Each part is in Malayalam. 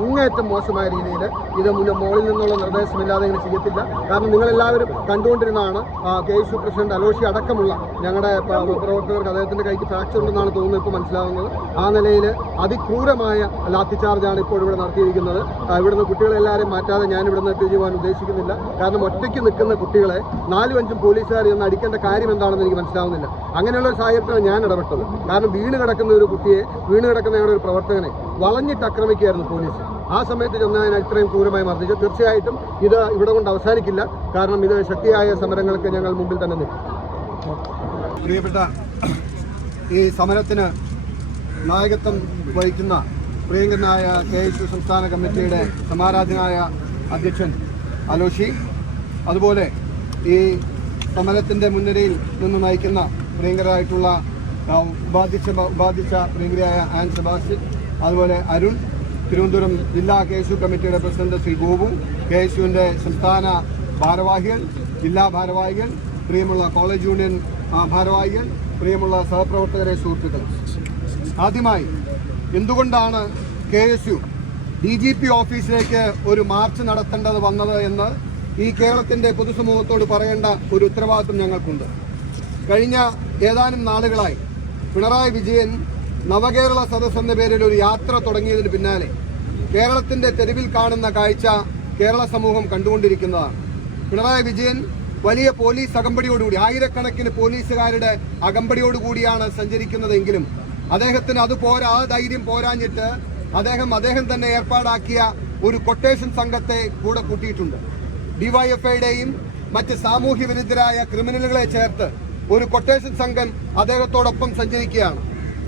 അങ്ങേയറ്റം മോശമായ രീതിയിൽ ഇത് മുന്നേ മോളിൽ നിന്നുള്ള നിർദ്ദേശമില്ലാതെ ഇങ്ങനെ ചെയ്യത്തില്ല. കാരണം നിങ്ങളെല്ലാവരും കണ്ടുകൊണ്ടിരുന്നതാണ് K S U president Aloshy അടക്കമുള്ള ഞങ്ങളുടെ പ്രവർത്തകർക്ക് അദ്ദേഹത്തിന്റെ കൈക്ക് ഫ്രാക്ചർ ഉണ്ടെന്നാണ് തോന്നുന്നത് ഇപ്പോൾ മനസ്സിലാവുന്നത്. ആ നിലയിൽ അതിക്രൂരമായ ലാത്തി ചാർജാണ് ഇപ്പോൾ ഇവിടെ നടത്തിയിരിക്കുന്നത്. ഇവിടുന്ന് കുട്ടികളെല്ലാവരെയും മാറ്റാതെ ഞാൻ ഇവിടുന്ന് ചെയ്യുവാൻ ഉദ്ദേശിക്കുന്നില്ല. കാരണം ഒറ്റയ്ക്ക് നിൽക്കുന്ന കുട്ടികളെ നാലും അഞ്ചും പോലീസുകാർ ഇന്ന് അടിക്കേണ്ട കാര്യം എന്താണെന്ന് എനിക്ക് മനസ്സിലാവുന്നില്ല. അങ്ങനെയുള്ള ഒരു സാഹചര്യത്തിലാണ് ഞാൻ ഇടപെട്ടത്. കാരണം വീണ് കിടക്കുന്ന ഒരു കുട്ടിയെ വീണ് കിടക്കുന്ന ഒരു പ്രവർത്തകനെ വളഞ്ഞിട്ട് ആക്രമിക്കുകയായിരുന്നു പോലീസ്. ആ സമയത്ത് ചെന്നതിന് ഇത്രയും ക്രൂരമായി മർദ്ദിച്ചു. തീർച്ചയായിട്ടും ഇത് ഇവിടെ കൊണ്ട് അവസാനിക്കില്ല. കാരണം ഇത് ശക്തിയായ സമരങ്ങൾക്ക് ഞങ്ങൾ മുമ്പിൽ തന്നെ നിൽക്കും. പ്രിയപ്പെട്ട ഈ സമരത്തിന് നായകത്വം വഹിക്കുന്ന പ്രിയങ്കരനായ കെ എസ് സംസ്ഥാന കമ്മിറ്റിയുടെ സമാരാധനായ അധ്യക്ഷൻ അലോഷി അതുപോലെ ഈ സമരത്തിന്റെ മുൻനിരയിൽ നിന്ന് നയിക്കുന്ന പ്രിയങ്കരായിട്ടുള്ള ഉപാധ്യക്ഷ ഉപാധ്യക്ഷ പ്രിയങ്കരയായ ആൻ സെബാസ്റ്റ്യൻ അതുപോലെ അരുൺ തിരുവനന്തപുരം ജില്ലാ കെ എസ് യു കമ്മിറ്റിയുടെ president Shri Gopu K S യുവിന്റെ സംസ്ഥാന ഭാരവാഹികൾ ജില്ലാ ഭാരവാഹികൾ പ്രിയമുള്ള കോളേജ് യൂണിയൻ ഭാരവാഹികൾ പ്രിയമുള്ള സഹപ്രവർത്തകരെ സുഹൃത്തുക്കൾ ആദ്യമായി എന്തുകൊണ്ടാണ് K S U D G P ഓഫീസിലേക്ക് ഒരു മാർച്ച് നടത്തേണ്ടത് വന്നത് എന്ന് ഈ കേരളത്തിന്റെ പൊതുസമൂഹത്തോട് പറയേണ്ട ഒരു ഉത്തരവാദിത്വം ഞങ്ങൾക്കുണ്ട്. കഴിഞ്ഞ ഏതാനും നാളുകളായി പിണറായി വിജയൻ നവകേരള സദസ് എന്ന പേരിൽ ഒരു യാത്ര തുടങ്ങിയതിന് പിന്നാലെ കേരളത്തിന്റെ തെരുവിൽ കാണുന്ന കാഴ്ച കേരള സമൂഹം കണ്ടുകൊണ്ടിരിക്കുന്നതാണ്. പിണറായി വിജയൻ വലിയ പോലീസ് അകമ്പടിയോടുകൂടി ആയിരക്കണക്കിന് പോലീസുകാരുടെ അകമ്പടിയോടുകൂടിയാണ് സഞ്ചരിക്കുന്നതെങ്കിലും അദ്ദേഹത്തിന് അത് പോരാ ആ ധൈര്യം പോരാഞ്ഞിട്ട് അദ്ദേഹം അദ്ദേഹം തന്നെ ഏർപ്പാടാക്കിയ ഒരു കൊട്ടേഷൻ സംഘത്തെ കൂടെ കൂട്ടിയിട്ടുണ്ട്. ഡിവൈഎഫ്ഐയുടെയും മറ്റ് സാമൂഹ്യ വിരുദ്ധരായ ക്രിമിനലുകളെ ചേർത്ത് ഒരു കൊട്ടേഷൻ സംഘം അദ്ദേഹത്തോടൊപ്പം സഞ്ചരിക്കുകയാണ്.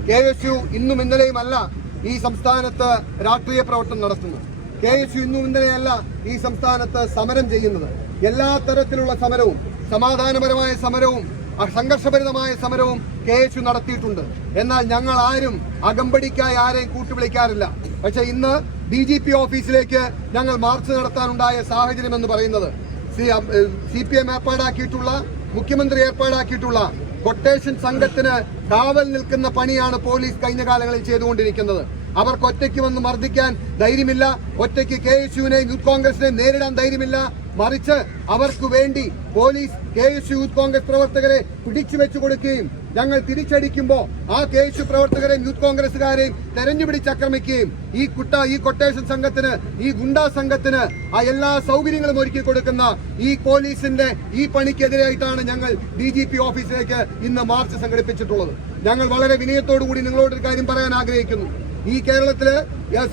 കെ എസ് യു ഇന്നും ഇന്നലെയുമല്ല ഈ സംസ്ഥാനത്ത് രാഷ്ട്രീയ പ്രവർത്തനം നടത്തുന്നത്. കെ എസ് യു ഇന്നും ഇന്നലെയല്ല ഈ സംസ്ഥാനത്ത് സമരം ചെയ്യുന്നത്. എല്ലാ തരത്തിലുള്ള സമരവും സമാധാനപരമായ സമരവും സംഘർഷഭരിതമായ സമരവും കെ എസ് യു നടത്തിയിട്ടുണ്ട്. എന്നാൽ ഞങ്ങൾ ആരും അകമ്പടിക്കായി ആരെയും കൂട്ടുവിളിക്കാറില്ല. പക്ഷെ ഇന്ന് ഡി ജി പി ഓഫീസിലേക്ക് ഞങ്ങൾ മാർച്ച് നടത്താനുണ്ടായ സാഹചര്യം എന്ന് പറയുന്നത് സി പി എം ഏർപ്പാടാക്കിയിട്ടുള്ള മുഖ്യമന്ത്രി ഏർപ്പാടാക്കിയിട്ടുള്ള കൊട്ടേഷൻ സംഘത്തിന് കാവൽ നിൽക്കുന്ന പണിയാണ് പോലീസ് കഴിഞ്ഞ കാലങ്ങളിൽ ചെയ്തുകൊണ്ടിരിക്കുന്നത്. അവർക്ക് ഒറ്റയ്ക്ക് വന്ന് മർദ്ദിക്കാൻ ധൈര്യമില്ല. ഒറ്റയ്ക്ക് കെ എസ് യുവിനെയും യൂത്ത് കോൺഗ്രസിനെയും നേരിടാൻ ധൈര്യമില്ല. മറിച്ച് അവർക്ക് വേണ്ടി police K S youth Congress പ്രവർത്തകരെ പിടിച്ചു വെച്ചു കൊടുക്കുകയും ഞങ്ങൾ തിരിച്ചടിക്കുമ്പോൾ ആ കെ എസ് യു പ്രവർത്തകരെയും യൂത്ത് കോൺഗ്രസുകാരെയും തെരഞ്ഞുപിടിച്ച് ആക്രമിക്കുകയും ഈ കുട്ട ഈ കൊട്ടേഷൻ സംഘത്തിന് ഈ ഗുണ്ടാ സംഘത്തിന് ആ എല്ലാ സൗകര്യങ്ങളും ഒരുക്കി കൊടുക്കുന്ന ഈ പോലീസിന്റെ ഈ പണിക്കെതിരായിട്ടാണ് ഞങ്ങൾ ഡി ജി പി ഓഫീസിലേക്ക് ഇന്ന് മാർച്ച് സംഘടിപ്പിച്ചിട്ടുള്ളത്. ഞങ്ങൾ വളരെ വിനയത്തോടു കൂടി നിങ്ങളോട് ഒരു കാര്യം പറയാൻ ആഗ്രഹിക്കുന്നു. ഈ കേരളത്തിലെ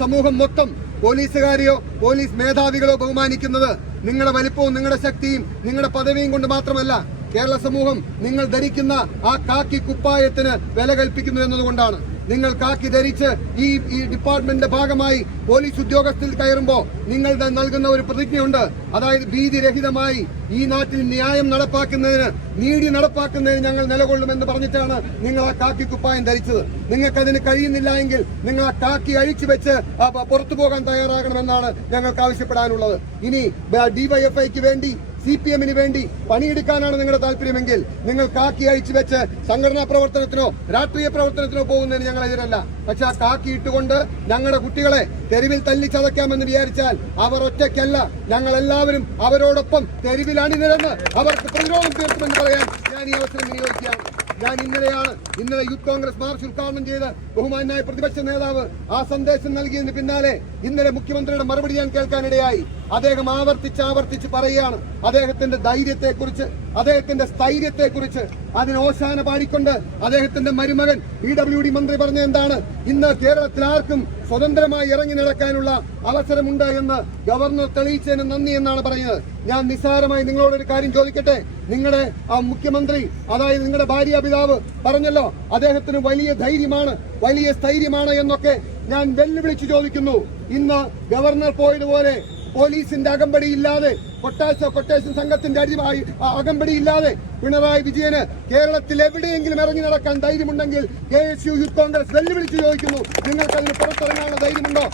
സമൂഹം മൊത്തം പോലീസുകാരെയോ പോലീസ് മേധാവികളോ ബഹുമാനിക്കുന്നത് നിങ്ങളുടെ വലിപ്പവും നിങ്ങളുടെ ശക്തിയും നിങ്ങളുടെ പദവിയും കൊണ്ട് മാത്രമല്ല കേരള സമൂഹം നിങ്ങൾ ധരിക്കുന്ന ആ കാക്കി കുപ്പായത്തിന് വില കൽപ്പിക്കുന്നു എന്നതുകൊണ്ടാണ്. നിങ്ങൾ കാക്കി ധരിച്ച് ഈ ഈ ഡിപ്പാർട്ട്മെന്റിന്റെ ഭാഗമായി പോലീസ് ഉദ്യോഗസ്ഥരിൽ കയറുമ്പോൾ നിങ്ങൾ നൽകുന്ന ഒരു പ്രതിജ്ഞയുണ്ട്. അതായത് ഭീതിരഹിതമായി ഈ നാട്ടിൽ ന്യായം നടപ്പാക്കുന്നതിന് നീതി നടപ്പാക്കുന്നതിന് ഞങ്ങൾ നിലകൊള്ളുമെന്ന് പറഞ്ഞിട്ടാണ് നിങ്ങൾ ആ കാക്കി കുപ്പായം ധരിച്ചത്. നിങ്ങൾക്ക് അതിന് കഴിയുന്നില്ല എങ്കിൽ നിങ്ങൾ ആ കാക്കി അഴിച്ചു വെച്ച് പുറത്തു പോകാൻ തയ്യാറാകണമെന്നാണ് ഞങ്ങൾക്ക് ആവശ്യപ്പെടാനുള്ളത്. ഇനി ഡിവൈഎഫ്ഐക്ക് വേണ്ടി സി പി എമ്മിന് വേണ്ടി പണിയെടുക്കാനാണ് നിങ്ങളുടെ താല്പര്യമെങ്കിൽ നിങ്ങൾ കാക്കി അഴിച്ചു വെച്ച് സംഘടനാ പ്രവർത്തനത്തിനോ രാഷ്ട്രീയ പ്രവർത്തനത്തിനോ പോകുന്നതിന് ഞങ്ങൾ എതിരല്ല. പക്ഷെ ആ കാക്കി ഇട്ടുകൊണ്ട് ഞങ്ങളുടെ കുട്ടികളെ തെരുവിൽ തല്ലിച്ചതയ്ക്കാമെന്ന് വിചാരിച്ചാൽ അവർ ഒറ്റയ്ക്കല്ല. ഞങ്ങൾ എല്ലാവരും അവരോടൊപ്പം തെരുവിൽ അണിനിരന്ന് അവർക്ക് പ്രതിരോധം തീർക്കുമെന്ന് പറയാൻ ഞാൻ ഈ അവസരം വിനിയോഗിക്കുകയാണ്. ഞാൻ ഇന്നലെയാണ് ഇന്നലെ യൂത്ത് കോൺഗ്രസ് മാർച്ച് ഉദ്ഘാടനം ചെയ്ത് ബഹുമാനായ പ്രതിപക്ഷ നേതാവ് ആ സന്ദേശം നൽകിയതിന് പിന്നാലെ ഇന്നലെ മുഖ്യമന്ത്രിയുടെ മറുപടി ഞാൻ കേൾക്കാനിടയായി. അദ്ദേഹം ആവർത്തിച്ച് ആവർത്തിച്ച് പറയുകയാണ്. അദ്ദേഹത്തിന്റെ ധൈര്യത്തെക്കുറിച്ച് അദ്ദേഹത്തിന്റെ സ്ഥൈര്യത്തെക്കുറിച്ച്. അതിന് ഓശാന പാടിക്കൊണ്ട് അദ്ദേഹത്തിന്റെ മരുമകൻ ഇ ഡബ്ല്യു ഡി മന്ത്രി പറഞ്ഞ എന്താണ്? ഇന്ന് കേരളത്തിൽ ആർക്കും സ്വതന്ത്രമായി ഇറങ്ങി നടക്കാനുള്ള അവസരമുണ്ട് എന്ന് ഗവർണർ തെളിയിച്ചതിന് നന്ദി എന്നാണ് പറയുന്നത്. ഞാൻ നിസ്സാരമായി നിങ്ങളോടൊരു കാര്യം ചോദിക്കട്ടെ? നിങ്ങളുടെ ആ മുഖ്യമന്ത്രി അതായത് നിങ്ങളുടെ ഭാര്യ പിതാവ് പറഞ്ഞല്ലോ അദ്ദേഹത്തിന് വലിയ ധൈര്യമാണ് വലിയ സ്ഥൈര്യമാണ് എന്നൊക്കെ ഞാൻ വെല്ലുവിളിച്ച് ചോദിക്കുന്നു. ഇന്ന് ഗവർണർ പോയതുപോലെ പോലീസിന്റെ അകമ്പടി ഇല്ലാതെ കൊട്ടാശ കൊട്ടേഷൻ സംഘത്തിന്റെ അരിവായി അകമ്പടി ഇല്ലാതെ പിണറായി വിജയന് കേരളത്തിൽ എവിടെയെങ്കിലും ഇറങ്ങി നടക്കാൻ ധൈര്യമുണ്ടെങ്കിൽ K S U youth Congress വെല്ലുവിളിച്ച് ചോദിക്കുന്നു. നിങ്ങൾക്ക് അതിന് പുറത്തിറങ്ങാനുള്ള ധൈര്യമുണ്ടോ?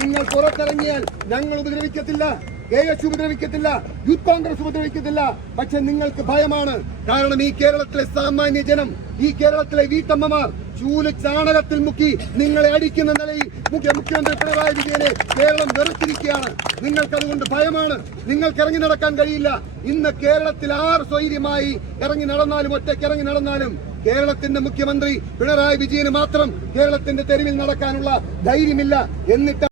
നിങ്ങൾ പുറത്തിറങ്ങിയാൽ ഞങ്ങൾ ഉപദ്രവിക്കത്തില്ല. കെ എസ് ഉപദ്രവിക്കത്തില്ല. യൂത്ത് കോൺഗ്രസ് ഉപദ്രവിക്കത്തില്ല. പക്ഷെ നിങ്ങൾക്ക് ഭയമാണ്. കാരണം ഈ കേരളത്തിലെ സാമാന്യ ജനം ഈ കേരളത്തിലെ വീട്ടമ്മമാർ ചൂൽ ചാണകത്തിൽ മുക്കി നിങ്ങളെ അടിക്കുന്ന നിലയിൽ മുഖ്യ മുഖ്യമന്ത്രി പിണറായി വിജയനെ കേരളം വെറുത്തിരിക്കുകയാണ്. നിങ്ങൾക്കതുകൊണ്ട് ഭയമാണ്. നിങ്ങൾക്ക് ഇറങ്ങി നടക്കാൻ കഴിയില്ല. ഇന്ന് കേരളത്തിൽ ആർ സ്വൈര്യമായി ഇറങ്ങി നടന്നാലും ഒറ്റയ്ക്ക് ഇറങ്ങി നടന്നാലും കേരളത്തിന്റെ മുഖ്യമന്ത്രി പിണറായി വിജയന് മാത്രം കേരളത്തിന്റെ തെരുവിൽ നടക്കാനുള്ള ധൈര്യമില്ല. എന്നിട്ട്